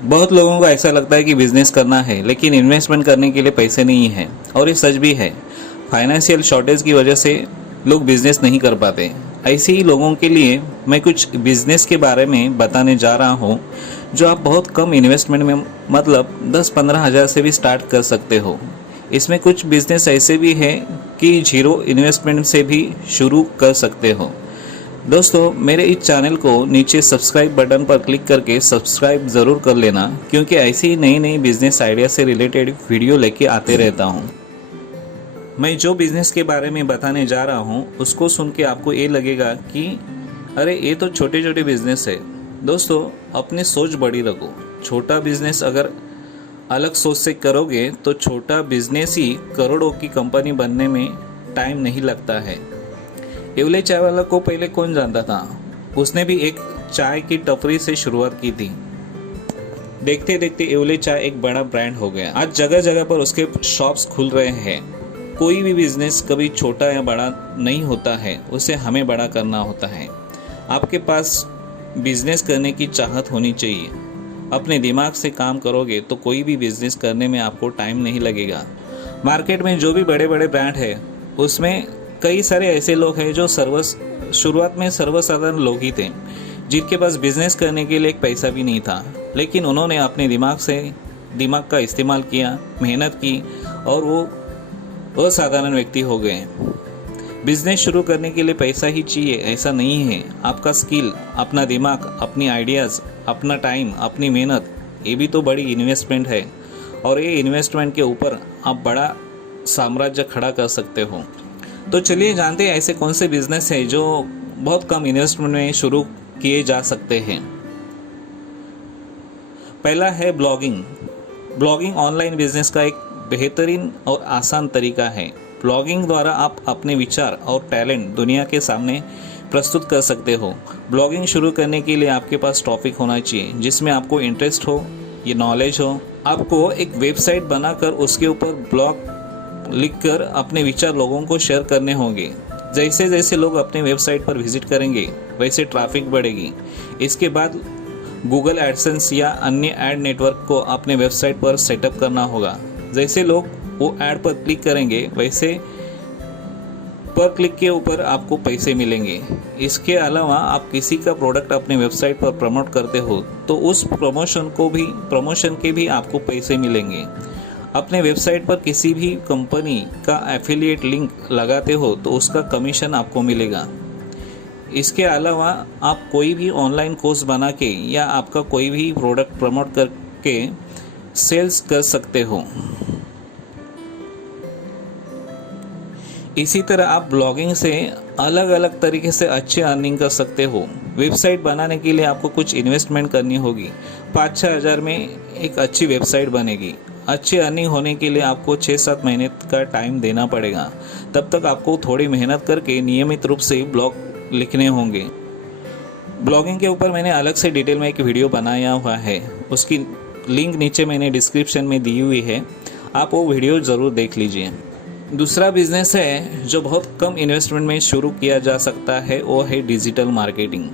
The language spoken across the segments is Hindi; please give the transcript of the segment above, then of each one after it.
बहुत लोगों को ऐसा लगता है कि बिजनेस करना है लेकिन इन्वेस्टमेंट करने के लिए पैसे नहीं है, और ये सच भी है। फाइनेंशियल शॉर्टेज की वजह से लोग बिजनेस नहीं कर पाते। ऐसे ही लोगों के लिए मैं कुछ बिजनेस के बारे में बताने जा रहा हूँ जो आप बहुत कम इन्वेस्टमेंट में, मतलब 10-15 हज़ार से भी स्टार्ट कर सकते हो। इसमें कुछ बिजनेस ऐसे भी हैं कि जीरो इन्वेस्टमेंट से भी शुरू कर सकते हो। दोस्तों, मेरे इस चैनल को नीचे सब्सक्राइब बटन पर क्लिक करके सब्सक्राइब ज़रूर कर लेना, क्योंकि ऐसी ही नई नई बिजनेस आइडिया से रिलेटेड वीडियो लेके आते रहता हूँ। मैं जो बिज़नेस के बारे में बताने जा रहा हूँ उसको सुन के आपको ये लगेगा कि अरे ये तो छोटे छोटे बिजनेस है। दोस्तों, अपनी सोच बड़ी रखो। छोटा बिजनेस अगर अलग सोच से करोगे तो छोटा बिजनेस ही करोड़ों की कंपनी बनने में टाइम नहीं लगता है। येवले चाय वाला को पहले कौन जानता था? उसने भी एक चाय की टपरी से शुरुआत की थी। देखते देखते येवले चाय एक बड़ा ब्रांड हो गया। आज जगह जगह पर उसके शॉप्स खुल रहे हैं। कोई भी बिजनेस कभी छोटा या बड़ा नहीं होता है, उसे हमें बड़ा करना होता है। आपके पास बिजनेस करने की चाहत होनी चाहिए। अपने दिमाग से काम करोगे तो कोई भी बिजनेस करने में आपको टाइम नहीं लगेगा। मार्केट में जो भी बड़े बड़े ब्रांड है उसमें कई सारे ऐसे लोग हैं जो शुरुआत में सर्वसाधारण लोग ही थे, जिनके पास बिजनेस करने के लिए एक पैसा भी नहीं था, लेकिन उन्होंने अपने दिमाग का इस्तेमाल किया, मेहनत की और वो असाधारण व्यक्ति हो गए। बिजनेस शुरू करने के लिए पैसा ही चाहिए ऐसा नहीं है। आपका स्किल, अपना दिमाग, अपनी आइडियाज़, अपना टाइम, अपनी मेहनत, ये भी तो बड़ी इन्वेस्टमेंट है, और ये इन्वेस्टमेंट के ऊपर आप बड़ा साम्राज्य खड़ा कर सकते हो। तो चलिए जानते हैं ऐसे कौन से बिजनेस है जो बहुत कम इन्वेस्टमेंट में शुरू किए जा सकते हैं। पहला है ब्लॉगिंग। ब्लॉगिंग ऑनलाइन बिजनेस का एक बेहतरीन और आसान तरीका है। ब्लॉगिंग द्वारा आप अपने विचार और टैलेंट दुनिया के सामने प्रस्तुत कर सकते हो। ब्लॉगिंग शुरू करने के लिए आपके पास टॉपिक होना चाहिए जिसमें आपको इंटरेस्ट हो, ये नॉलेज हो। आपको एक वेबसाइट बनाकर उसके ऊपर ब्लॉग लिखकर अपने विचार लोगों को शेयर करने होंगे। जैसे जैसे लोग अपने वेबसाइट पर विजिट करेंगे वैसे ट्रैफिक बढ़ेगी। इसके बाद गूगल एडसेंस या अन्य एड नेटवर्क को अपने वेबसाइट पर सेटअप करना होगा। जैसे लोग वो ऐड पर क्लिक करेंगे वैसे पर क्लिक के ऊपर आपको पैसे मिलेंगे। इसके अलावा आप किसी का प्रोडक्ट अपने वेबसाइट पर प्रमोट करते हो तो उस प्रमोशन के भी आपको पैसे मिलेंगे। अपने वेबसाइट पर किसी भी कंपनी का एफिलिएट लिंक लगाते हो तो उसका कमीशन आपको मिलेगा। इसके अलावा आप कोई भी ऑनलाइन कोर्स बना के या आपका कोई भी प्रोडक्ट प्रमोट करके सेल्स कर सकते हो। इसी तरह आप ब्लॉगिंग से अलग अलग तरीके से अच्छे अर्निंग कर सकते हो। वेबसाइट बनाने के लिए आपको कुछ इन्वेस्टमेंट करनी होगी। 5-6 हज़ार में एक अच्छी वेबसाइट बनेगी। अच्छी अर्निंग होने के लिए आपको 6-7 महीने का टाइम देना पड़ेगा। तब तक आपको थोड़ी मेहनत करके नियमित रूप से ब्लॉग लिखने होंगे। ब्लॉगिंग के ऊपर मैंने अलग से डिटेल में एक वीडियो बनाया हुआ है, उसकी लिंक नीचे मैंने डिस्क्रिप्शन में दी हुई है, आप वो वीडियो ज़रूर देख लीजिए। दूसरा बिजनेस है जो बहुत कम इन्वेस्टमेंट में शुरू किया जा सकता है, वो है डिजिटल मार्केटिंग।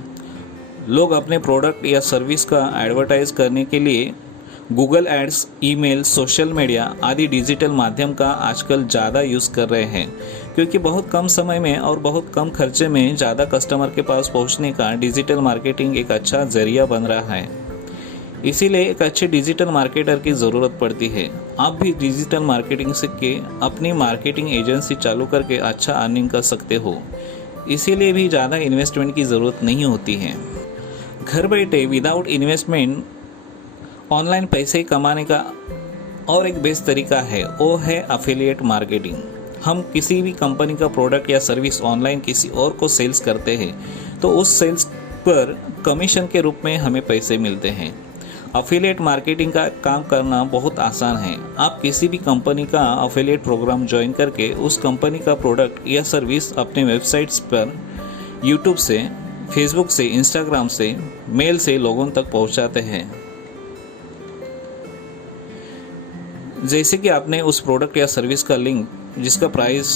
लोग अपने प्रोडक्ट या सर्विस का एडवर्टाइज करने के लिए Google ads, email, social media आदि डिजिटल माध्यम का आजकल ज़्यादा यूज़ कर रहे हैं, क्योंकि बहुत कम समय में और बहुत कम खर्चे में ज़्यादा कस्टमर के पास पहुंचने का डिजिटल मार्केटिंग एक अच्छा जरिया बन रहा है। इसीलिए एक अच्छे डिजिटल मार्केटर की ज़रूरत पड़ती है। आप भी डिजिटल मार्केटिंग सीख के अपनी मार्केटिंग एजेंसी चालू करके अच्छा अर्निंग कर सकते हो। इसीलिए भी ज़्यादा इन्वेस्टमेंट की ज़रूरत नहीं होती है। घर बैठे विदाउट इन्वेस्टमेंट ऑनलाइन पैसे कमाने का और एक बेस्ट तरीका है, वो है एफिलिएट मार्केटिंग। हम किसी भी कंपनी का प्रोडक्ट या सर्विस ऑनलाइन किसी और को सेल्स करते हैं तो उस सेल्स पर कमीशन के रूप में हमें पैसे मिलते हैं। एफिलिएट मार्केटिंग का काम करना बहुत आसान है। आप किसी भी कंपनी का एफिलिएट प्रोग्राम ज्वाइन करके उस कंपनी का प्रोडक्ट या सर्विस अपने वेबसाइट्स पर यूट्यूब से, फेसबुक से, इंस्टाग्राम से, मेल से लोगों तक पहुंचाते हैं। जैसे कि आपने उस प्रोडक्ट या सर्विस का लिंक जिसका प्राइस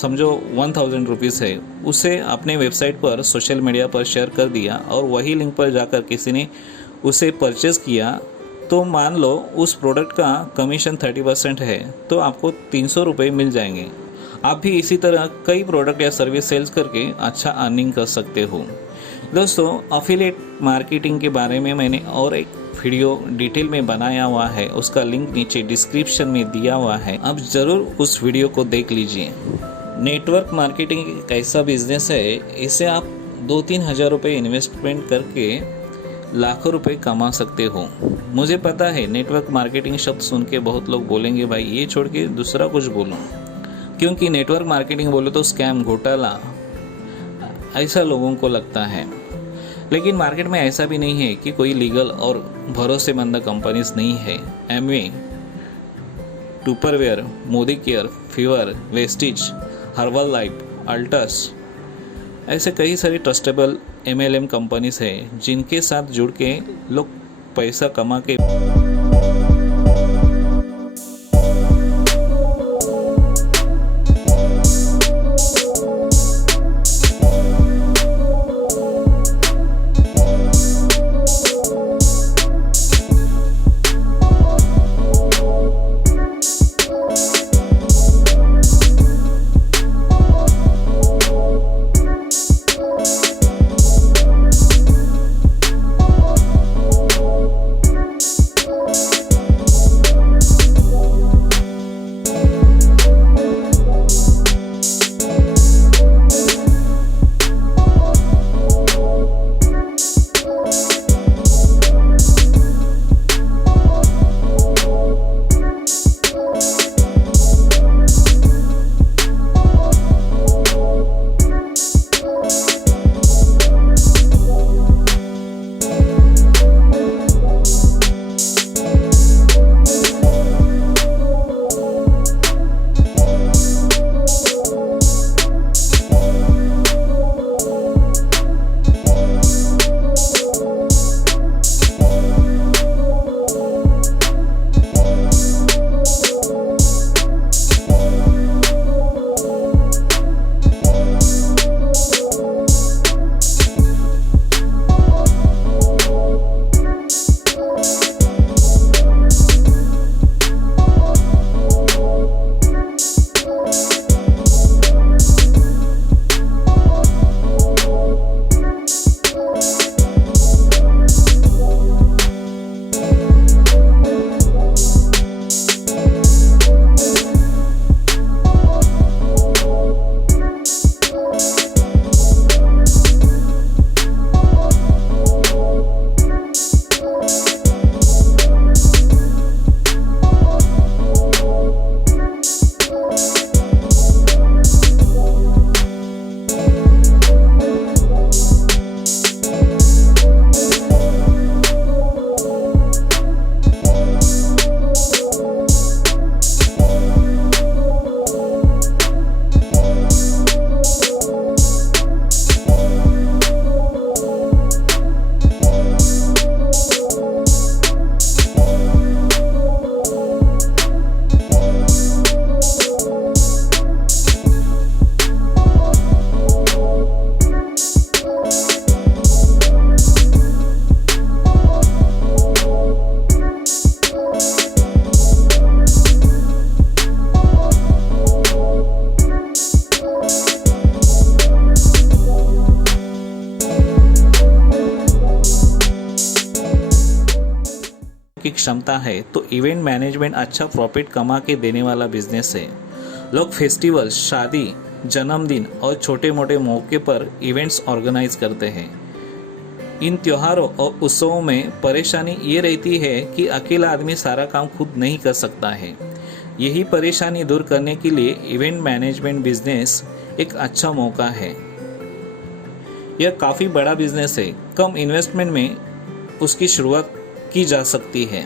समझो 1000 रुपीज़ है, उसे अपने वेबसाइट पर सोशल मीडिया पर शेयर कर दिया और वही लिंक पर जाकर किसी ने उसे परचेज़ किया तो मान लो उस प्रोडक्ट का कमीशन 30% है, तो आपको 300 रुपये मिल जाएंगे। आप भी इसी तरह कई प्रोडक्ट या सर्विस सेल्स करके अच्छा अर्निंग कर सकते हो। दोस्तों, अफिलिएट मार्केटिंग के बारे में मैंने और एक वीडियो डिटेल में बनाया हुआ है, उसका लिंक नीचे डिस्क्रिप्शन में दिया हुआ है, आप ज़रूर उस वीडियो को देख लीजिए। नेटवर्क मार्केटिंग एक ऐसा बिजनेस है, इसे आप 2-3 हज़ार रुपये इन्वेस्टमेंट करके लाखों रुपए कमा सकते हो। मुझे पता है नेटवर्क मार्केटिंग शब्द सुन के बहुत लोग बोलेंगे भाई ये छोड़ के दूसरा कुछ बोलो, क्योंकि नेटवर्क मार्केटिंग बोले तो स्कैम, घोटाला ऐसा लोगों को लगता है। लेकिन मार्केट में ऐसा भी नहीं है कि कोई लीगल और भरोसेमंद कंपनीज नहीं है। Amway, Tupperware, Modicare, Forever, Vestige, Herbalife, अल्टस ऐसे कई सारी ट्रस्टेबल MLM कंपनीज है जिनके साथ जुड़ के लोग पैसा कमा के की क्षमता है तो इवेंट मैनेजमेंट अच्छा प्रॉफिट कमा के देने वाला बिजनेस है। लोग फेस्टिवल्स, शादी, जन्मदिन और छोटे मोटे मौके पर इवेंट्स ऑर्गेनाइज करते हैं। इन त्योहारों और उत्सवों में परेशानी ये रहती है कि अकेला आदमी सारा काम खुद नहीं कर सकता है। यही परेशानी दूर करने के लिए इवेंट मैनेजमेंट बिजनेस एक अच्छा मौका है। यह काफ़ी बड़ा बिजनेस है, कम इन्वेस्टमेंट में उसकी शुरुआत की जा सकती है।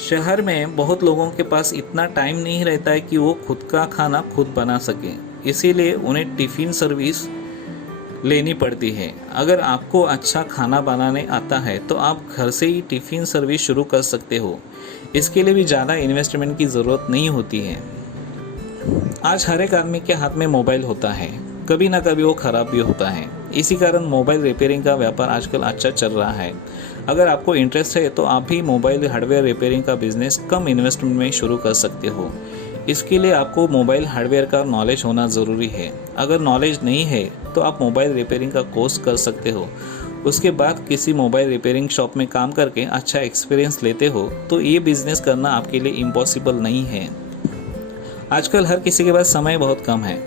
शहर में बहुत लोगों के पास इतना टाइम नहीं रहता है कि वो खुद का खाना खुद बना सके, इसीलिए उन्हें टिफ़िन सर्विस लेनी पड़ती है। अगर आपको अच्छा खाना बनाने आता है तो आप घर से ही टिफ़िन सर्विस शुरू कर सकते हो। इसके लिए भी ज़्यादा इन्वेस्टमेंट की ज़रूरत नहीं होती है। आज हर एक आदमी के हाथ में मोबाइल होता है। कभी ना कभी वो ख़राब भी होता है। इसी कारण मोबाइल रिपेयरिंग का व्यापार आजकल अच्छा चल रहा है। अगर आपको इंटरेस्ट है तो आप भी मोबाइल हार्डवेयर रिपेयरिंग का बिजनेस कम इन्वेस्टमेंट में शुरू कर सकते हो। इसके लिए आपको मोबाइल हार्डवेयर का नॉलेज होना ज़रूरी है। अगर नॉलेज नहीं है तो आप मोबाइल रिपेयरिंग का कोर्स कर सकते हो। उसके बाद किसी मोबाइल रिपेयरिंग शॉप में काम करके अच्छा एक्सपीरियंस लेते हो तो ये बिजनेस करना आपके लिए इम्पॉसिबल नहीं है। आजकल हर किसी के पास समय बहुत कम है।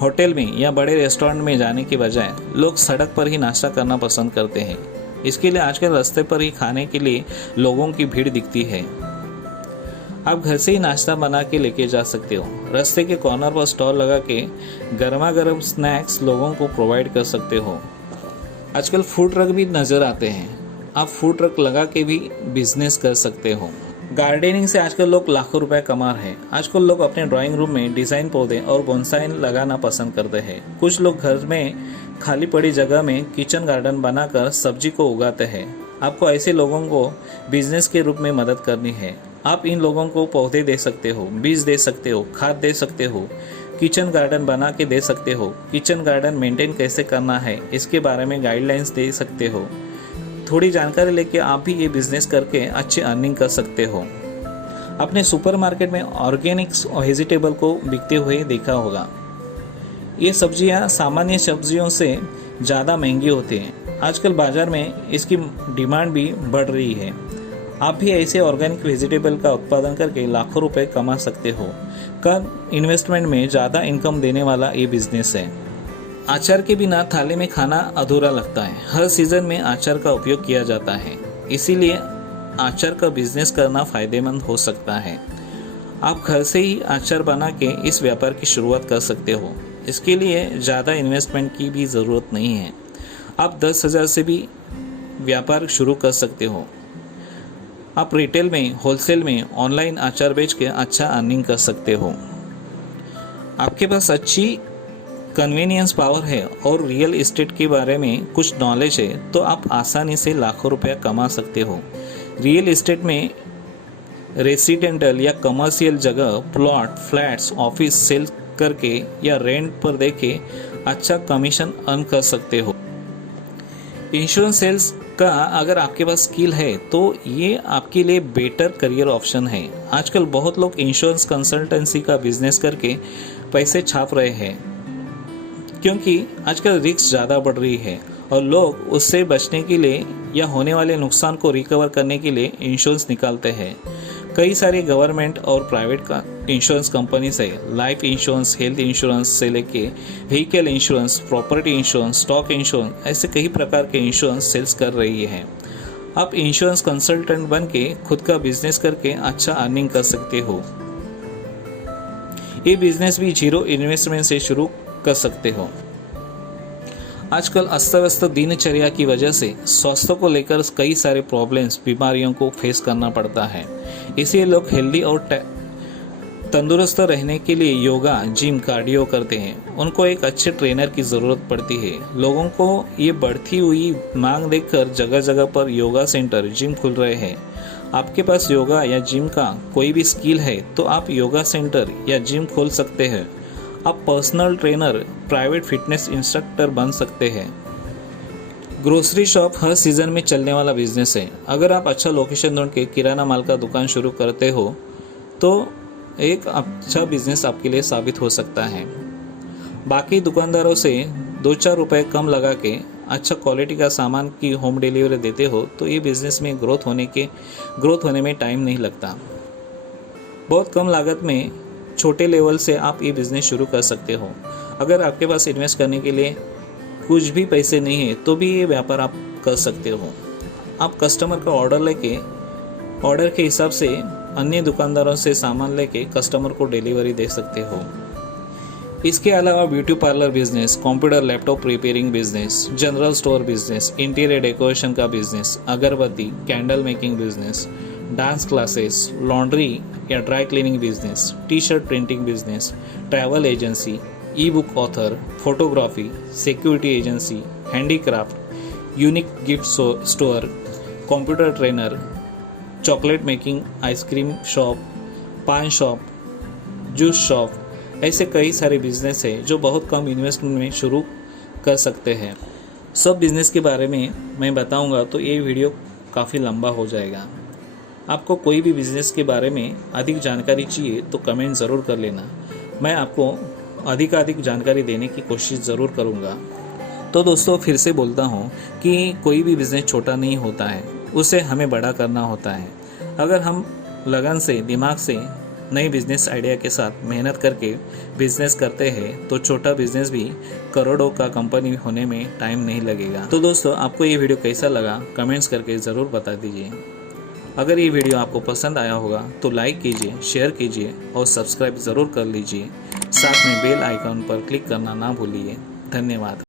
होटल में या बड़े रेस्टोरेंट में जाने के बजाय लोग सड़क पर ही नाश्ता करना पसंद करते हैं। इसके लिए आजकल रास्ते पर ही खाने के लिए लोगों की भीड़ दिखती है। आप घर से ही नाश्ता बना के लेके जा सकते हो। रास्ते के कॉर्नर पर स्टॉल लगा के गर्मा गर्म स्नैक्स लोगों को प्रोवाइड कर सकते हो। आजकल फूड ट्रक भी नज़र आते हैं। आप फूड ट्रक लगा के भी बिजनेस कर सकते हो। गार्डनिंग से आजकल लोग लाखों रुपए कमा रहे हैं। आजकल लोग अपने ड्राइंग रूम में डिज़ाइन पौधे और बोनसाई लगाना पसंद करते हैं। कुछ लोग घर में खाली पड़ी जगह में किचन गार्डन बनाकर सब्जी को उगाते हैं। आपको ऐसे लोगों को बिजनेस के रूप में मदद करनी है। आप इन लोगों को पौधे दे सकते हो, बीज दे सकते हो, खाद दे सकते हो, किचन गार्डन बना के दे सकते हो। किचन गार्डन मेंटेन कैसे करना है इसके बारे में गाइडलाइंस दे सकते हो। थोड़ी जानकारी लेके आप भी ये बिजनेस करके अच्छी अर्निंग कर सकते हो। अपने सुपरमार्केट में ऑर्गेनिक वेजिटेबल को बिकते हुए देखा होगा। ये सब्जियां सामान्य सब्जियों से ज़्यादा महंगी होती हैं। आजकल बाज़ार में इसकी डिमांड भी बढ़ रही है। आप भी ऐसे ऑर्गेनिक वेजिटेबल का उत्पादन करके लाखों रुपए कमा सकते हो। कम इन्वेस्टमेंट में ज़्यादा इनकम देने वाला ये बिजनेस है। अचार के बिना थाली में खाना अधूरा लगता है। हर सीजन में अचार का उपयोग किया जाता है, इसीलिए अचार का बिजनेस करना फायदेमंद हो सकता है। आप घर से ही अचार बना के इस व्यापार की शुरुआत कर सकते हो। इसके लिए ज़्यादा इन्वेस्टमेंट की भी ज़रूरत नहीं है। आप 10,000 से भी व्यापार शुरू कर सकते हो। आप रिटेल में, होलसेल में, ऑनलाइन अचार बेच के अच्छा अर्निंग कर सकते हो। आपके पास अच्छी कन्वीनियंस पावर है और रियल एस्टेट के बारे में कुछ नॉलेज है तो आप आसानी से लाखों रुपया कमा सकते हो। रियल एस्टेट में रेसिडेंटल या कमर्शियल जगह, प्लॉट, फ्लैट्स, ऑफिस सेल करके या रेंट पर देके अच्छा कमीशन अर्न कर सकते हो। इंश्योरेंस सेल्स का अगर आपके पास स्किल है तो ये आपके लिए बेटर करियर ऑप्शन है। आजकल बहुत लोग इंश्योरेंस कंसल्टेंसी का बिजनेस करके पैसे छाप रहे हैं, क्योंकि आजकल रिस्क ज़्यादा बढ़ रही है और लोग उससे बचने के लिए या होने वाले नुकसान को रिकवर करने के लिए इंश्योरेंस निकालते हैं। कई सारी गवर्नमेंट और प्राइवेट का इंश्योरेंस कंपनीज है। लाइफ इंश्योरेंस, हेल्थ इंश्योरेंस से लेके vehicle insurance, property insurance, stock insurance, ऐसे कई प्रकार के इंश्योरेंस सेल्स कर रही है। आप इंश्योरेंस कंसल्टेंट बन के खुद का बिजनेस करके अच्छा अर्निंग कर सकते हो। ये बिजनेस भी जीरो इन्वेस्टमेंट से शुरू कर सकते हो। आजकल अस्त व्यस्त दिनचर्या की वजह से स्वास्थ्य को लेकर कई सारे प्रॉब्लम्स, बीमारियों को फेस करना पड़ता है। इसलिए लोग हेल्दी और तंदुरुस्त रहने के लिए योगा, जिम, कार्डियो करते हैं। उनको एक अच्छे ट्रेनर की ज़रूरत पड़ती है। लोगों को ये बढ़ती हुई मांग देखकर जगह जगह पर योगा सेंटर, जिम खुल रहे हैं। आपके पास योगा या जिम का कोई भी स्किल है तो आप योगा सेंटर या जिम खोल सकते हैं। आप personal trainer, private fitness instructor बन सकते हैं। ग्रोसरी शॉप हर सीज़न में चलने वाला बिजनेस है। अगर आप अच्छा लोकेशन ढूंढ के किराना माल का दुकान शुरू करते हो तो एक अच्छा बिजनेस आपके लिए साबित हो सकता है। बाकी दुकानदारों से 2-4 रुपए कम लगा के अच्छा क्वालिटी का सामान की होम डिलीवरी देते हो तो ये बिज़नेस में ग्रोथ होने में टाइम नहीं लगता। बहुत कम लागत में छोटे लेवल से आप ये बिज़नेस शुरू कर सकते हो। अगर आपके पास इन्वेस्ट करने के लिए कुछ भी पैसे नहीं है तो भी ये व्यापार आप कर सकते हो। आप कस्टमर का ऑर्डर के हिसाब से अन्य दुकानदारों से सामान लेके कस्टमर को डिलीवरी दे सकते हो। इसके अलावा beauty parlour business, computer laptop repairing business, general store business, interior decoration का बिजनेस, अगरबत्ती, candle making business, dance classes, laundry या dry cleaning business, T shirt printing business, travel agency, e book author, photography, security agency, handicraft, unique gift store, computer trainer, chocolate making, ice cream shop, paan shop, juice shop, ऐसे कई सारे बिजनेस है जो बहुत कम इन्वेस्टमेंट में शुरू कर सकते हैं। सब बिजनेस के बारे में मैं बताऊंगा तो ये वीडियो काफ़ी लंबा हो जाएगा। आपको कोई भी बिजनेस के बारे में अधिक जानकारी चाहिए तो कमेंट ज़रूर कर लेना। मैं आपको अधिक जानकारी देने की कोशिश ज़रूर करूँगा। तो दोस्तों फिर से बोलता हूँ कि कोई भी बिज़नेस छोटा नहीं होता है, उसे हमें बड़ा करना होता है। अगर हम लगन से, दिमाग से नई बिजनेस आइडिया के साथ मेहनत करके बिजनेस करते हैं तो छोटा बिजनेस भी करोड़ों का कंपनी होने में टाइम नहीं लगेगा। तो दोस्तों आपको ये वीडियो कैसा लगा कमेंट्स करके ज़रूर बता दीजिए। अगर ये वीडियो आपको पसंद आया होगा तो लाइक कीजिए, शेयर कीजिए और सब्सक्राइब ज़रूर कर लीजिए। साथ में बेल आइकन पर क्लिक करना ना भूलिए। धन्यवाद।